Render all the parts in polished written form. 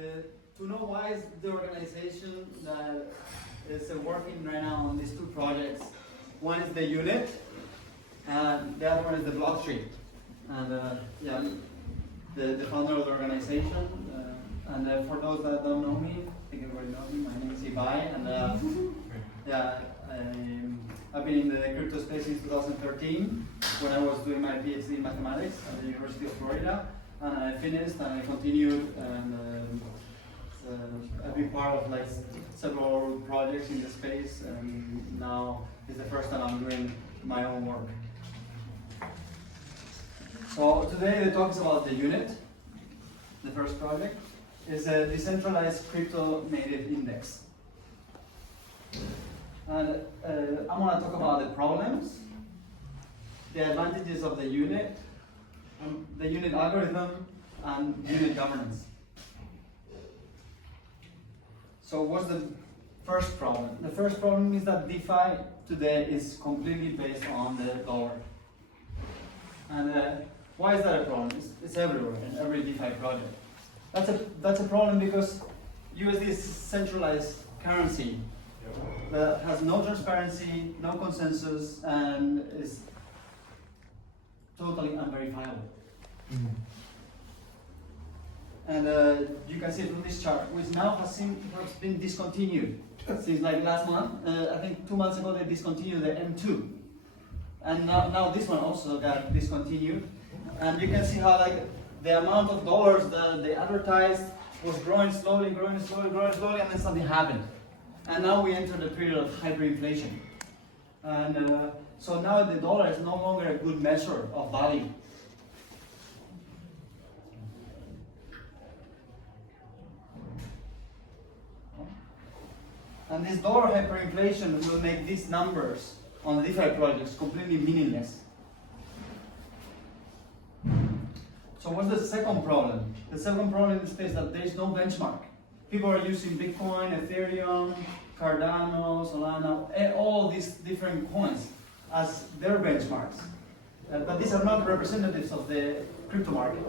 To know why is the organization that is working right now on these two projects. One is the unit, and the other one is the blockchain. And yeah, the founder of the organization. And for those that don't know me, I think everybody knows me. My name is Dribai, and yeah, I've been in the crypto space since 2013 when I was doing my PhD in mathematics at the University of Florida. And I finished and I continued, and I've been part of like several projects in the space, and now it's the first time I'm doing my own work. So today the talk is about the unit. The first project is a decentralized crypto native index. And I'm going to talk about the problems, the advantages of the unit algorithm, and unit governance. So what's the first problem? The first problem is that DeFi today is completely based on the dollar. And why is that a problem? It's everywhere in every DeFi project. That's a problem because USD is centralized currency that has no transparency, no consensus, and is totally unverifiable. Mm-hmm. And you can see from this chart, which now has been discontinued since like last month. I think 2 months ago they discontinued the M2, and now this one also got discontinued. And you can see how like the amount of dollars that they advertised was growing slowly, and then something happened. And now we enter the period of hyperinflation. And so now the dollar is no longer a good measure of value. And this dollar hyperinflation will make these numbers on the DeFi projects completely meaningless. So what's the second problem? The second problem in the space is that there is no benchmark. People are using Bitcoin, Ethereum, Cardano, Solana, all these different coins as their benchmarks. But these are not representatives of the crypto market.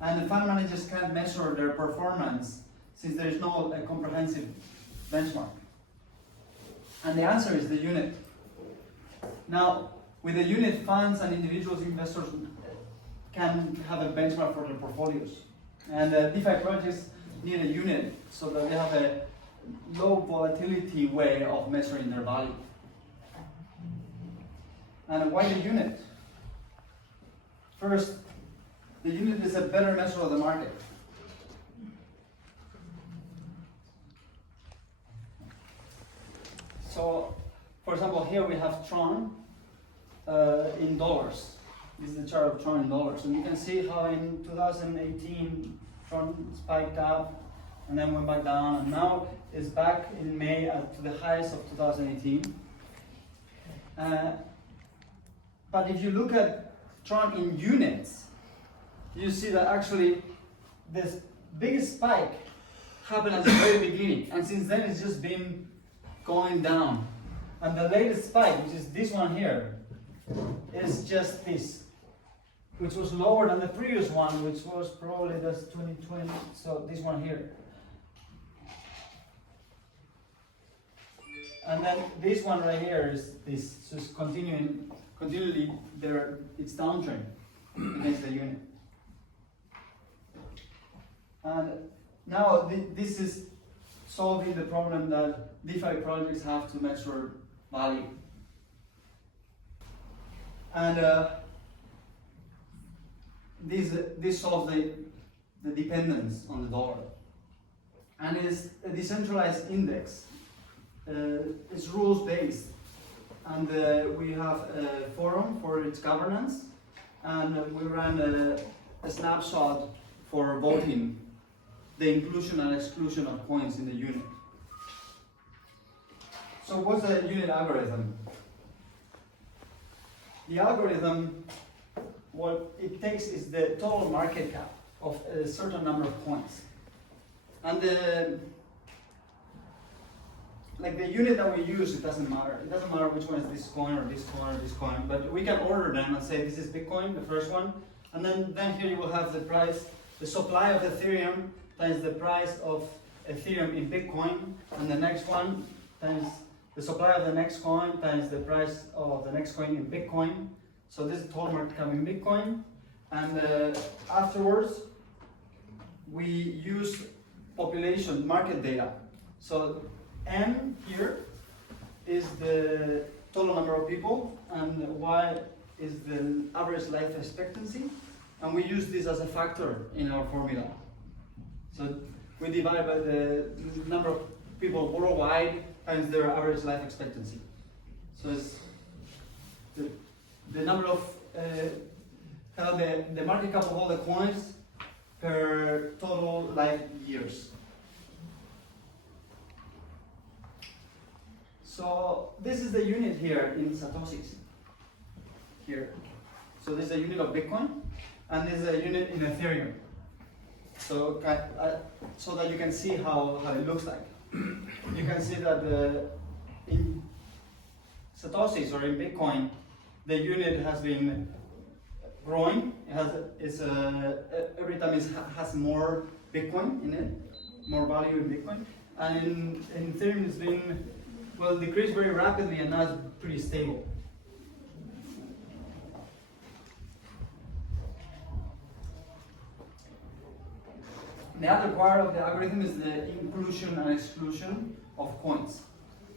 And the fund managers can't measure their performance since there is no comprehensive benchmark. And the answer is the unit. Now, with the unit, funds and individuals, investors can have a benchmark for their portfolios. And DeFi projects need a unit so that they have a low volatility way of measuring their value. And why the unit? First, the unit is a better measure of the market. So, for example, here we have Tron in dollars. This is the chart of Tron in dollars. And you can see how in 2018, Tron spiked up and then went back down. And now it's back in May to the highs of 2018. But if you look at Tron in units, you see that actually this biggest spike happened at the very beginning. And since then it's just been going down. And the latest spike, which is this one here, is just this, which was lower than the previous one, which was probably this 2020, so this one here. And then this one right here is this, just continually it's downtrend against the unit. And now this is solving the problem that DeFi projects have to measure value. And this solves the dependence on the dollar. And it's a decentralized index. It's rules-based. And we have a forum for its governance. And we ran a snapshot for voting the inclusion and exclusion of coins in the unit. So what's the unit algorithm? The algorithm, what it takes is the total market cap of a certain number of coins. And the unit that we use, it doesn't matter. It doesn't matter which one is this coin or this coin or this coin, but we can order them and say this is Bitcoin, the first one, and then here you will have the price, the supply of Ethereum times the price of Ethereum in Bitcoin, and the next one times the supply of the next coin times the price of the next coin in Bitcoin. So this is total market cap in Bitcoin, and afterwards we use population market data. So N here is the total number of people, and Y is the average life expectancy, and we use this as a factor in our formula. So we divide by the number of people worldwide times their average life expectancy. So it's the number of the market cap of all the coins per total life years. So this is the unit here in Satoshis. Here. So this is a unit of Bitcoin, and this is a unit in Ethereum. So, so that you can see how it looks like. You can see that in Satoshis or in Bitcoin, the unit has been growing. Every time it has more Bitcoin in it, more value in Bitcoin. And in Ethereum, it's been decreased very rapidly, and now it's pretty stable. The other part of the algorithm is the inclusion and exclusion of coins.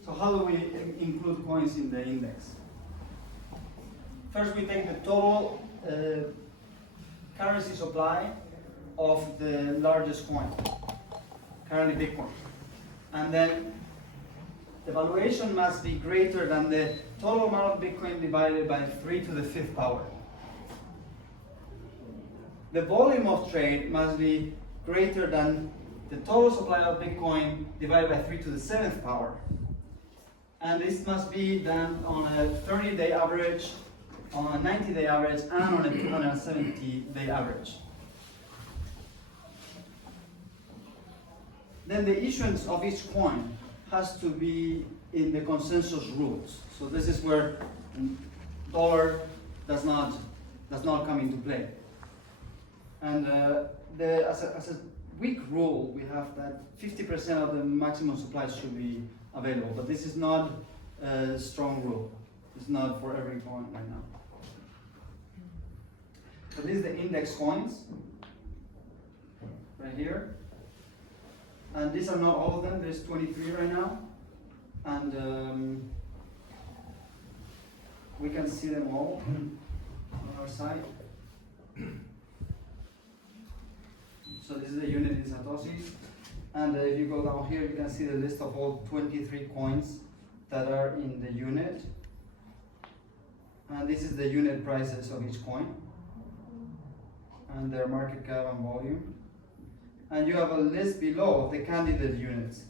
So how do we include coins in the index? First, we take the total currency supply of the largest coin, currently Bitcoin. And then the valuation must be greater than the total amount of Bitcoin divided by 3 to the 5th power. The volume of trade must be greater than the total supply of Bitcoin divided by 3 to the 7th power. And this must be done on a 30-day average, on a 90-day average, and on a 270-day average. Then the issuance of each coin has to be in the consensus rules. So this is where dollar does not come into play. And as a weak rule, we have that 50% of the maximum supply should be available, but this is not a strong rule. It's not for every coin right now. So this is the index coins, right here. And these are not all of them, there's 23 right now. And we can see them all on our site. So this is the unit in Satoshis. And if you go down here, you can see the list of all 23 coins that are in the unit. And this is the unit prices of each coin, and their market cap and volume. And you have a list below of the candidate units.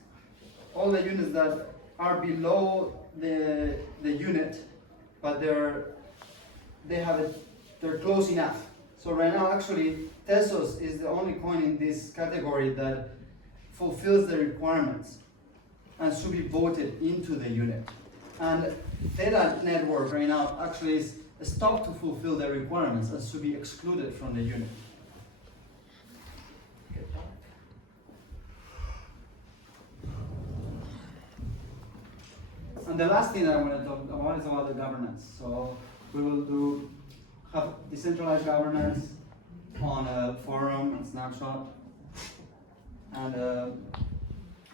All the units that are below the unit, but they're close enough. So right now, actually, Tesos is the only coin in this category that fulfills the requirements and should be voted into the unit. And Data Network right now actually is stopped to fulfill the requirements and should be excluded from the unit. And the last thing that I want to talk about is about the governance. So we will have decentralized governance on a forum and snapshot, and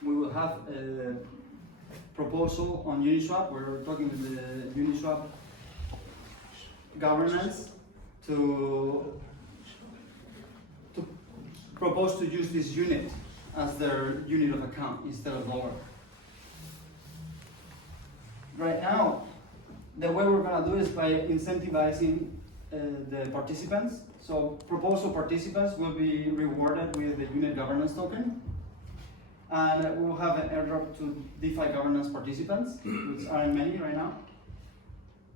we will have a proposal on Uniswap. We're talking with the Uniswap governance to propose to use this unit as their unit of account instead of dollar. Right now, the way we're going to do is by incentivizing the participants. So proposal participants will be rewarded with the unit governance token. And we'll have an airdrop to DeFi governance participants, which aren't many right now.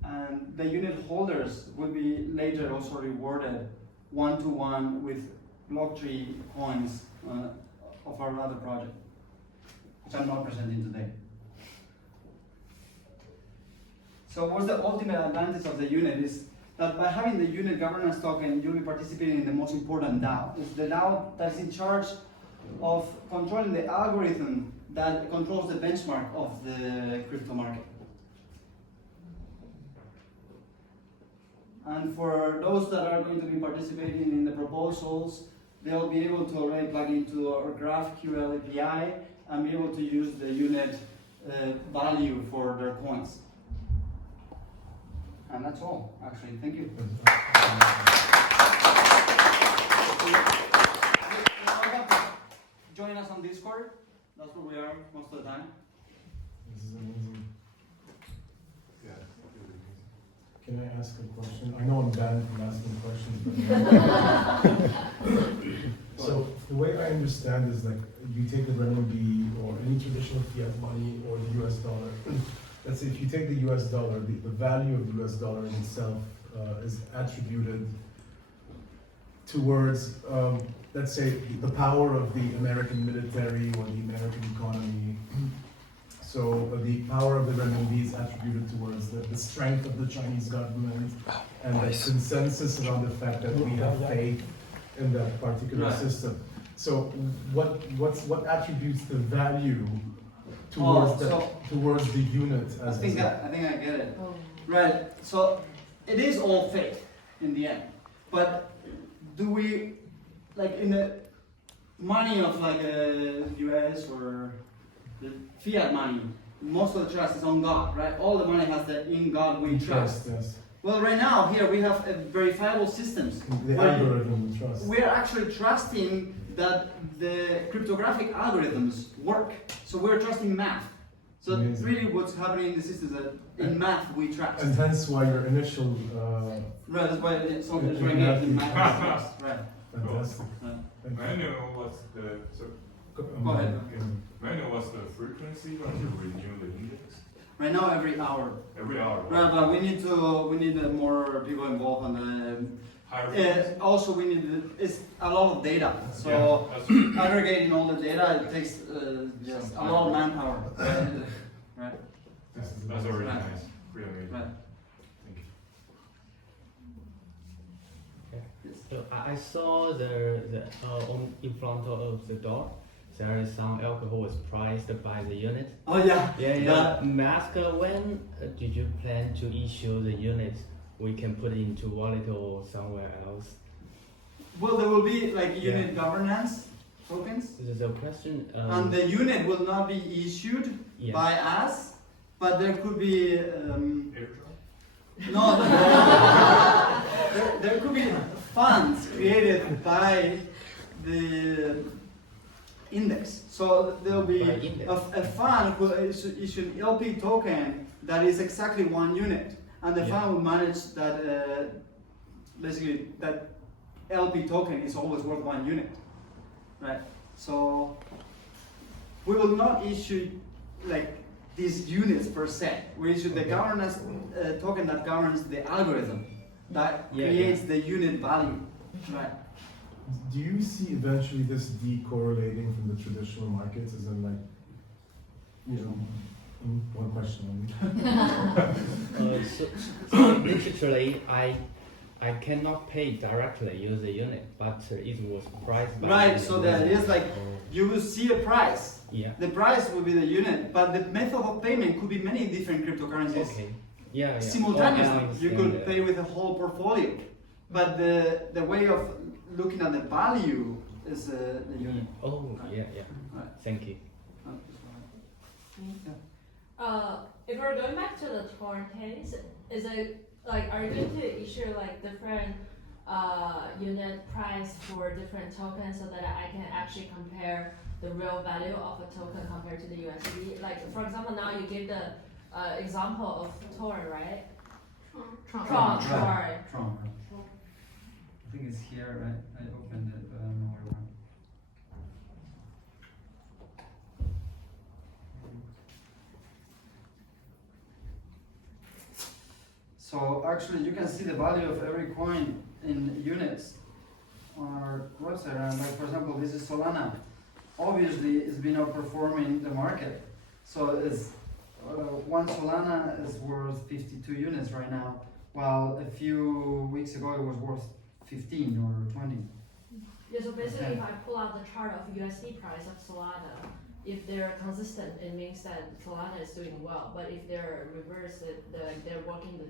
And the unit holders will be later also rewarded one-to-one with Block3 coins of our other project, which I'm not presenting today. So what's the ultimate advantage of the unit is that by having the unit governance token, you'll be participating in the most important DAO. It's the DAO that's in charge of controlling the algorithm that controls the benchmark of the crypto market. And for those that are going to be participating in the proposals, they'll be able to already plug into our GraphQL API and be able to use the unit value for their coins. And that's all, actually. Thank you. Join us on Discord. That's where we are most of the time. This is amazing. Can I ask a question? I know I'm banned from asking questions, but so the way I understand is like you take the renminbi or any traditional fiat money or the US dollar. Let's say if you take the US dollar, the value of the US dollar in itself is attributed towards, let's say, the power of the American military or the American economy. So the power of the renminbi is attributed towards the strength of the Chinese government and the consensus around the fact that we have faith in that particular system. So what attributes the value towards towards the unit? As I think I get it. Right. So it is all faith in the end, but do we, like in the money of like a US or the fiat money, most of the trust is on God, right? All the money has the in God we trust. Yes. Well, right now here we have verifiable systems. The algorithm we trust. We are actually trusting that the cryptographic algorithms work. So we're trusting math. So really what's happening in the system is that in math we trust. And hence why your initial... right, that's why it's not in math. Right. Fantastic. Right. May I know what's the... So, go ahead. May I know what's the frequency when you renew the index? Right now, every hour. Every hour. Right, but we need more people involved on the. Also, we need it's a lot of data. So aggregating all the data, it takes just a lot of manpower. Right. That's already nice. Really amazing. Right. Thank you. So I saw in front of the door, there is some alcohol was priced by the unit. Oh yeah. Yeah. May I ask when did you plan to issue the unit? We can put it into wallet or somewhere else. Well, there will be like unit governance tokens. This is a question. And the unit will not be issued by us, but there could be. No, there could be funds created by the index. So there will be a fund who issue an LP token that is exactly one unit, and the fund will manage that. Basically, that LP token is always worth one unit, right? So we will not issue like these units per se. We issue the governance token that governs the algorithm that creates the unit value, right? Do you see eventually this decorrelating from the traditional markets, as in like, you know, one question only? So literally, I cannot pay directly use the unit, but it was priced by right. So there is like you will see a price. Yeah. The price will be the unit, but the method of payment could be many different cryptocurrencies. Okay. Yeah. Simultaneously, you could pay with a whole portfolio, but the way of looking at the value is the unit. Oh, yeah. Right. Thank you. If we're going back to the Tor case, is it like are you going to issue like different unit price for different tokens so that I can actually compare the real value of a token compared to the USD? Like for example, now you give the example of Tor, right? Tron. I think it's here, right? I opened it, but I don't know where it went. So actually, you can see the value of every coin in units on our website. And like for example, this is Solana. Obviously, it's been outperforming the market. So it's one Solana is worth 52 units right now, while a few weeks ago it was worth 15 or 20. Yeah, so basically if I pull out the chart of USD price of Solana, if they're consistent, it means that Solana is doing well. But if they're reversed, they're working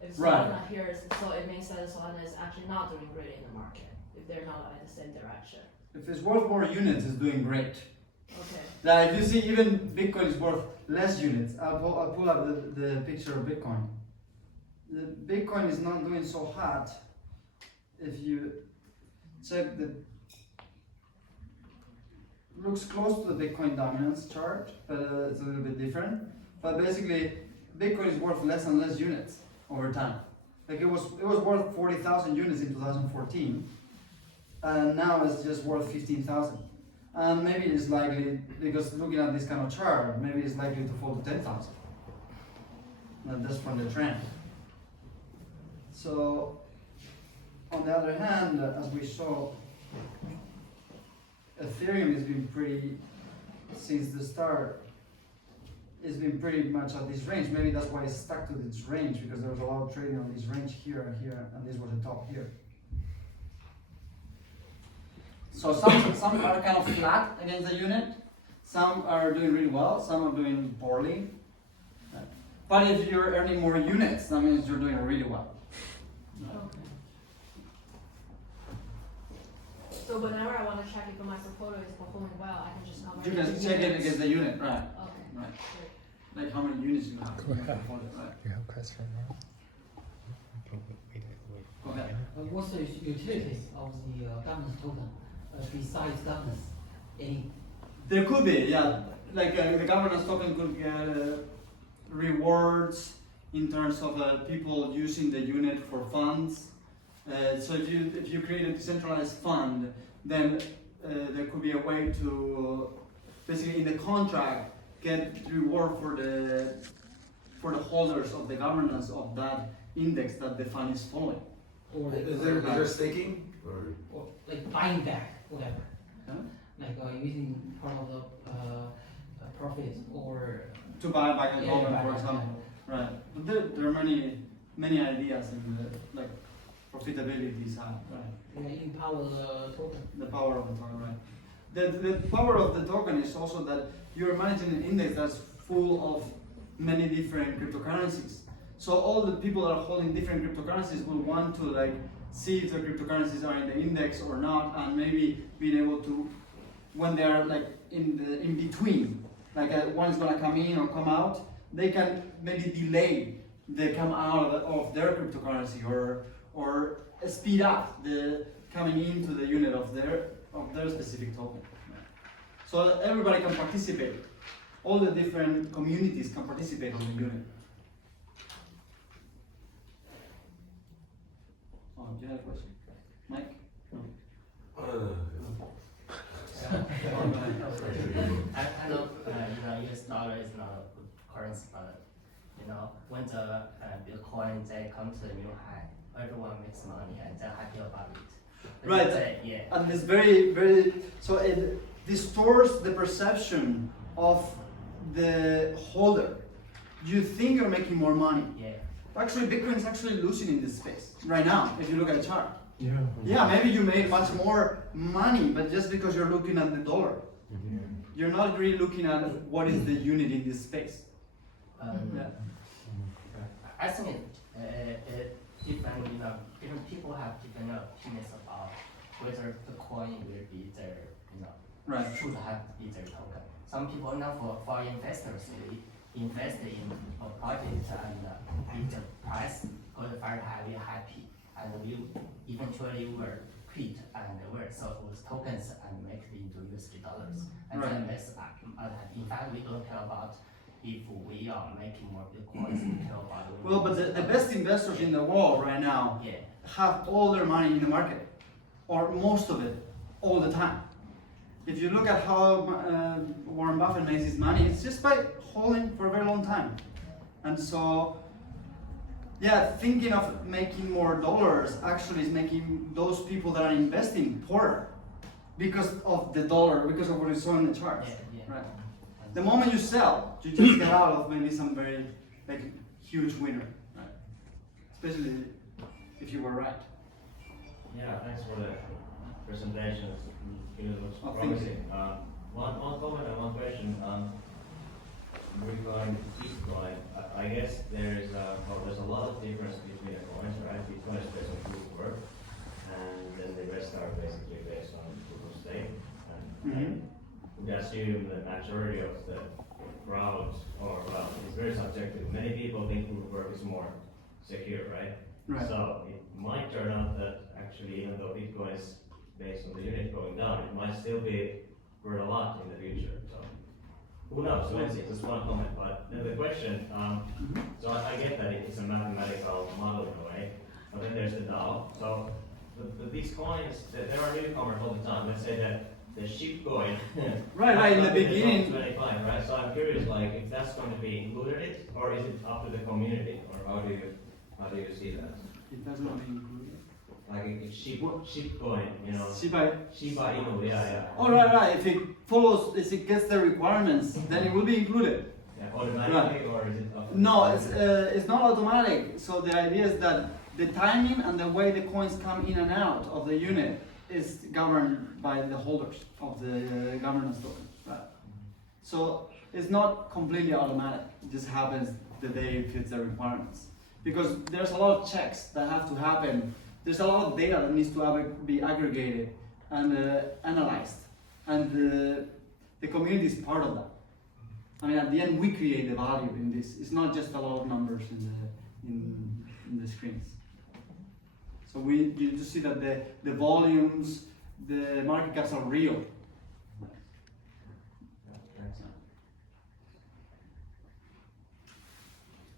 if Solana Right. here is, so it means that Solana is actually not doing great in the market, if they're not in the same direction. If it's worth more units, it's doing great. Okay. Now, if you see, even Bitcoin is worth less units. I'll pull up the picture of Bitcoin. The Bitcoin is not doing so hot. If you check looks close to the Bitcoin dominance chart, but it's a little bit different. But basically, Bitcoin is worth less and less units over time. Like it was worth 40,000 units in 2014, and now it's just worth 15,000. And maybe it's likely, because looking at this kind of chart, maybe it's likely to fall to 10,000. That's from the trend. So, on the other hand, as we saw, Ethereum has been pretty, since the start, it's been pretty much at this range. Maybe that's why it's stuck to this range, because there was a lot of trading on this range here and here, and this was the top here. So some are kind of flat against the unit, some are doing really well, some are doing poorly. But if you're earning more units, that means you're doing really well. Okay. So whenever I want to check if my portfolio is performing well, I can just You can check it against the unit, right? Okay. Right. Great. Like how many units you have. Go ahead. Right. You have a question, right? Go ahead. What's the utility of the governance token besides governance? Any? There could be, yeah. Like the governance token could get rewards in terms of people using the unit for funds. So if you create a decentralized fund, then there could be a way to basically in the contract get reward for the holders of the governance of that index that the fund is following. Or Is there staking? or like buying back, whatever. Huh? Like using part of the profits or To buy back a token, buy for back, example. Right. But there are many ideas in the like profitability side, right? yeah, empower the token. The power of the token, right? The power of the token is also that you're managing an index that's full of many different cryptocurrencies. So all the people that are holding different cryptocurrencies will want to like see if the cryptocurrencies are in the index or not, and maybe being able to, when they are like in between, like one is gonna come in or come out, they can maybe delay the come out of their cryptocurrency or speed up the coming into the unit of their specific token. So that everybody can participate. All the different communities can participate on the unit. Oh, do you have a question? Mike? I know US dollar is not a good currency, but when the Bitcoin they come to a new high, everyone makes money and they're happy about it. But Right. yeah. And it's very, so it distorts the perception of the holder. You think you're making more money. Yeah. Actually, Bitcoin is actually losing in this space right now, if you look at the chart. Yeah. Yeah, maybe you made much more money, but just because you're looking at the dollar. You're not really looking at what is the unit in this space. Yeah. I think different people have different opinions about whether the coin will be their Right. should have to be their token. Some people now for investors they invest in a project and if the price goes very high, we're happy and we eventually will quit and will sell those tokens and make it into USD dollars. And Right. then that's in fact we don't care about if we are making more Bitcoins, we care about Well, but the best investors in the world right now yeah. have all their money in the market, or most of it, all the time. If you look at how Warren Buffett makes his money, it's just by holding for a very long time. And so, yeah, thinking of making more dollars actually is making those people that are investing poorer because of the dollar, because of what you saw in the charts. Yeah, yeah. Right. The moment you sell, you just get out of maybe some very huge winner, right? Especially if you were right. Yeah, thanks for that. presentations. It looks Oh, thank you. promising. One comment and one question. Regarding Bitcoin, I guess there's a lot of difference between the coins, right? Bitcoin is based on proof of work, and then the rest are basically based on proof of stake. And we assume the majority of the crowd, or well, it's very subjective. Many people think proof of work is more secure, right? Right. So it might turn out that actually, even though Bitcoin is based on the unit going down, it might still be worth a lot in the future. So who knows? So it's just one comment. But then the question, so I get that it's a mathematical model in a way, but then there's the DAO. So these coins, there are newcomers all the time. Let's say that the ship coin. Right, in the beginning. 25, right? So I'm curious, like, if that's going to be included, or is it up to the community, or how do you see that? It doesn't want to include. Like if ship coin, you know, Shiba. Shiba Inu, yeah. Oh, right. If it follows, if it gets the requirements, then it will be included. Yeah, automatically, or is it up to No, the it's not automatic. So the idea is that the timing and the way the coins come in and out of the unit is governed by the holders of the governance token. Right. So it's not completely automatic. It just happens the day it fits the requirements. Because there's a lot of checks that have to happen. There's a lot of data that needs to be aggregated and analyzed. And the community is part of that. I mean, at the end, we create the value in this. It's not just a lot of numbers in the screens. So you just see that the volumes, the market caps are real.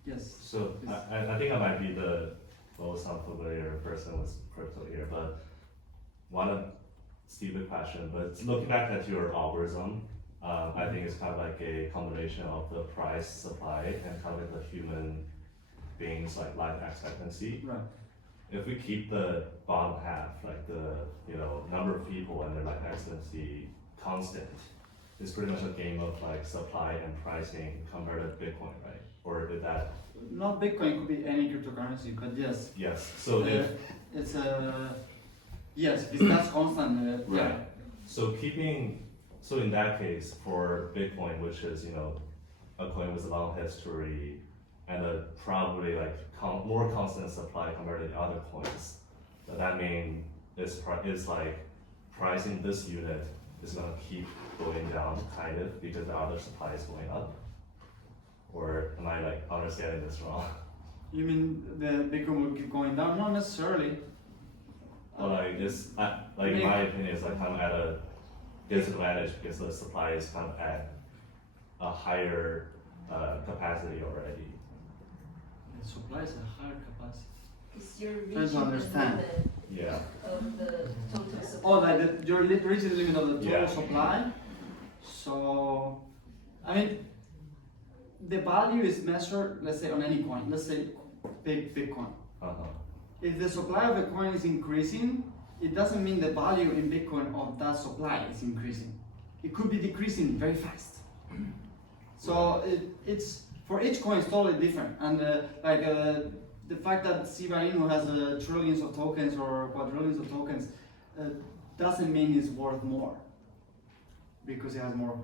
Yes. So I think I might be the most unfamiliar person with crypto here, but one stupid question, but looking back at your algorithm, I think it's kind of like a combination of the price, supply, and kind of like the human beings like life expectancy. Right. If we keep the bottom half, like the number of people and their life expectancy constant, it's pretty much a game of like supply and pricing compared to Bitcoin, right? Or is that? Not Bitcoin, it could be any cryptocurrency, but yes. Yes. So if it's yes, if that's constant. right. Yeah. So in that case, for Bitcoin, which is a coin with a long history and a probably like more constant supply compared to the other coins, does that mean is like pricing this unit is gonna keep going down kind of because the other supply is going up? Or am I like understanding this wrong? You mean the Bitcoin will keep going down? Not necessarily. Well, like this, in my opinion, it's like kind of at a disadvantage because the supply is kind of at a higher capacity already. The supply is a higher capacity. Because you're Trying to reaching the understand. limit Yeah. of the total supply. Oh, like you're reaching the limit of the total Yeah. supply. So, I mean, the value is measured, let's say, on any coin. Let's say Bitcoin. If the supply of a coin is increasing, it doesn't mean the value in Bitcoin of that supply is increasing. It could be decreasing very fast. So it's for each coin it's totally different. And the fact that Shiba Inu has trillions of tokens or quadrillions of tokens doesn't mean it's worth more because it has more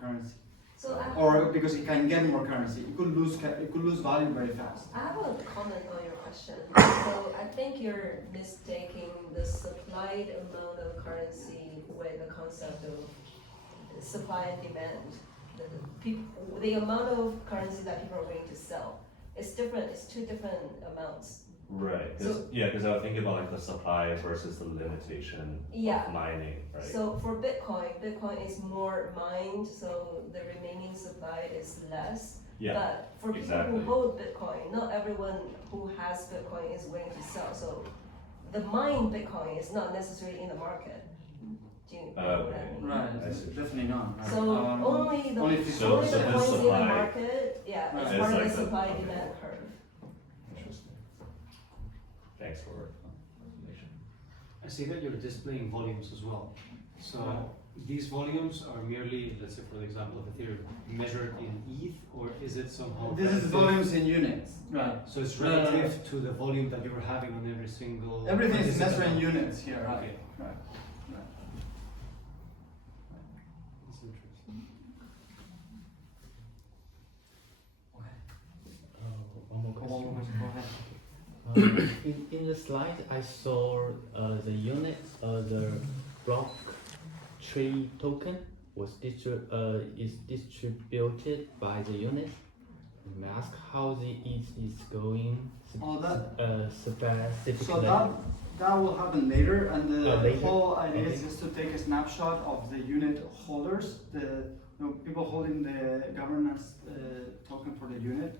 currency. So Or because it can get more currency. It could lose value very fast. I have a comment on your question. So I think you're mistaking the supplied amount of currency with the concept of supply and demand. The amount of currency that people are willing to sell, it's different. It's two different amounts. Right. Because I was thinking about like the supply versus the limitation of mining, right? So for Bitcoin is more mined, so the remaining supply is less. Yeah. But for people who hold Bitcoin, not everyone who has Bitcoin is willing to sell. So the mined Bitcoin is not necessarily in the market. Do you know what I mean? Right. Definitely not. Right. So only the only So coins in the supply market, Right. it's It's part like of the the- supply demand curve. Interesting. Thanks for information. I see that you're displaying volumes as well. So these volumes are merely, let's say for example of Ethereum, measured in ETH, or is it somehow This is volumes in units. Right. So it's relative to the volume that you're having on every single. Everything is participant. measured in units here. Right. Okay. Right. That's interesting. One more Go question. on, go ahead. In the slide, I saw the unit, the block tree token was is distributed by the unit. May I ask how the ETH is going Oh, that- specifically? So that will happen later, and the Later? whole idea is Okay. just to take a snapshot of the unit holders, people holding the governance token for the unit.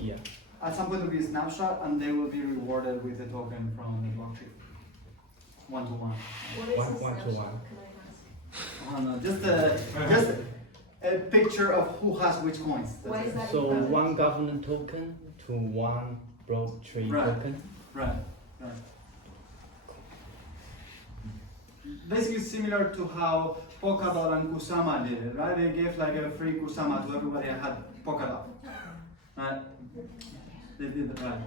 Yeah. At some point, there will be a snapshot, and they will be rewarded with the token from the blockchain, one to one. What is One- the one to snapshot? one. Can I ask? Oh no, just a picture of who has which coins. That's Why it. is that So important? one government token to one block tree Right. token. Right. Basically similar to how Polkadot and Kusama did it, right? They gave like a free Kusama to everybody that had Polkadot, right? They did it right.